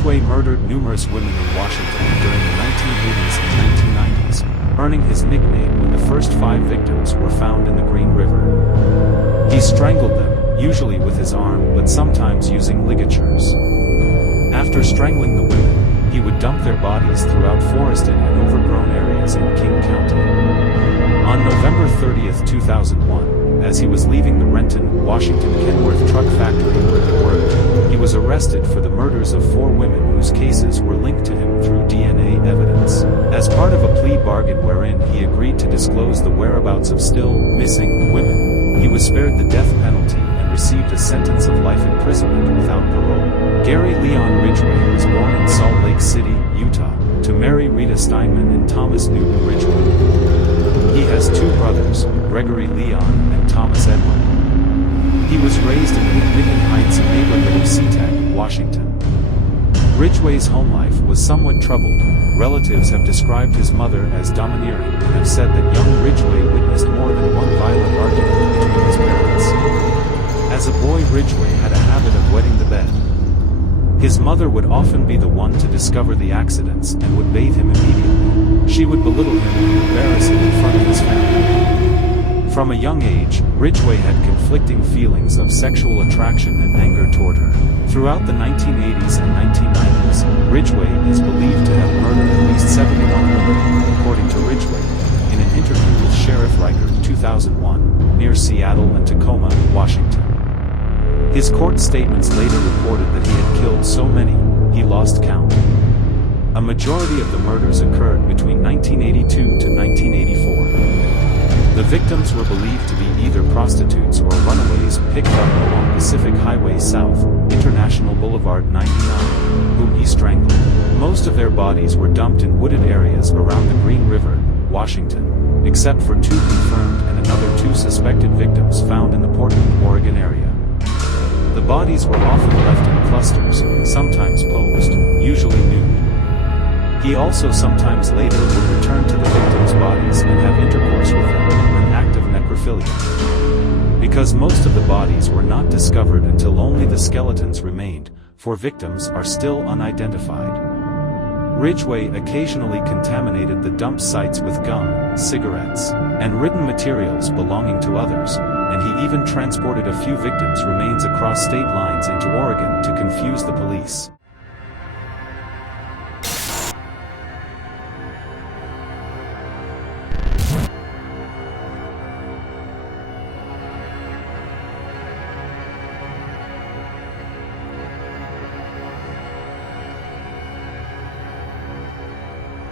Ridgway murdered numerous women in Washington during the 1980s and 1990s, earning his nickname when the first 5 victims were found in the Green River. He strangled them, usually with his arm but sometimes using ligatures. After strangling the women, he would dump their bodies throughout forested and overgrown areas in King County. On November 30, 2001, as he was leaving the Renton, Washington Kenworth truck factory where he worked, he was arrested for the murders of 4 women whose cases were linked to him through DNA evidence. As part of a plea bargain wherein he agreed to disclose the whereabouts of still missing women, he was spared the death penalty and received a sentence of life imprisonment without parole. Gary Leon Ridgway was born in Salt Lake City, Utah, to Mary Rita Steinman and Thomas Newton Ridgway. He has 2 brothers, Gregory Leon and Thomas Edward. He was raised in the McMicken Heights neighborhood of SeaTac, Washington. Ridgway's home life was somewhat troubled. Relatives have described his mother as domineering and have said that young Ridgway witnessed more than one violent argument between his parents. As a boy, Ridgway had a habit of wetting the bed. His mother would often be the one to discover the accidents and would bathe him immediately. She would belittle him and embarrass him in front of his family. From a young age, Ridgway had conflicting feelings of sexual attraction and anger toward her. Throughout the 1980s and 1990s, Ridgway is believed to have murdered at least 71 women, according to Ridgway, in an interview with Sheriff Riker in 2001, near Seattle and Tacoma, Washington. His court statements later reported that he had killed so many, he lost count. A majority of the murders occurred between 1982 to 1984. The victims were believed to be either prostitutes or runaways picked up along Pacific Highway South, International Boulevard 99, whom he strangled. Most of their bodies were dumped in wooded areas around the Green River, Washington, except for 2 confirmed and another 2 suspected victims found in the Portland, Oregon area. The bodies were often left in clusters, sometimes posed, usually nude. He also sometimes later would return to the victims' bodies and have intercourse with them, an act of necrophilia. Because most of the bodies were not discovered until only the skeletons remained, 4 victims are still unidentified. Ridgway occasionally contaminated the dump sites with gum, cigarettes, and written materials belonging to others, and he even transported a few victims' remains across state lines into Oregon to confuse the police.